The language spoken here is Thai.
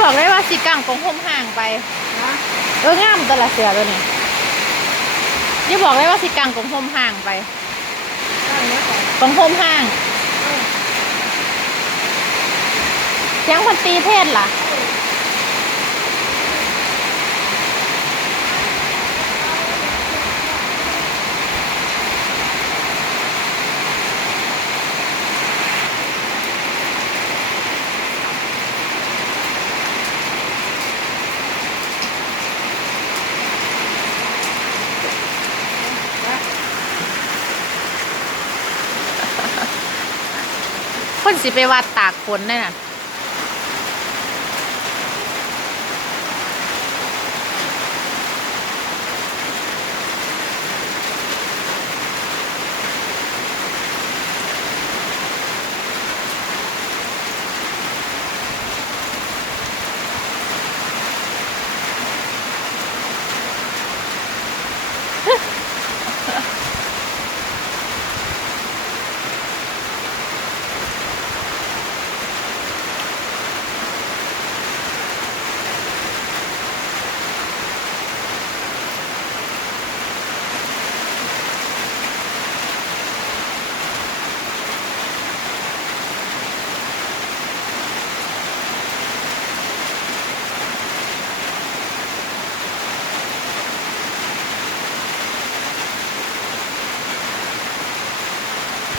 บอกได้ว่าสิกังของห่มห่างไปนะงามตัวละเสือตัวนี้อย่าบอกได้ว่าสิกังของห่มห่างไปได้เนี้ยก่อน ของห่มห่างเสียงคนตีเพศล่ะคนสิไปวัดตากฝนได้น่ะ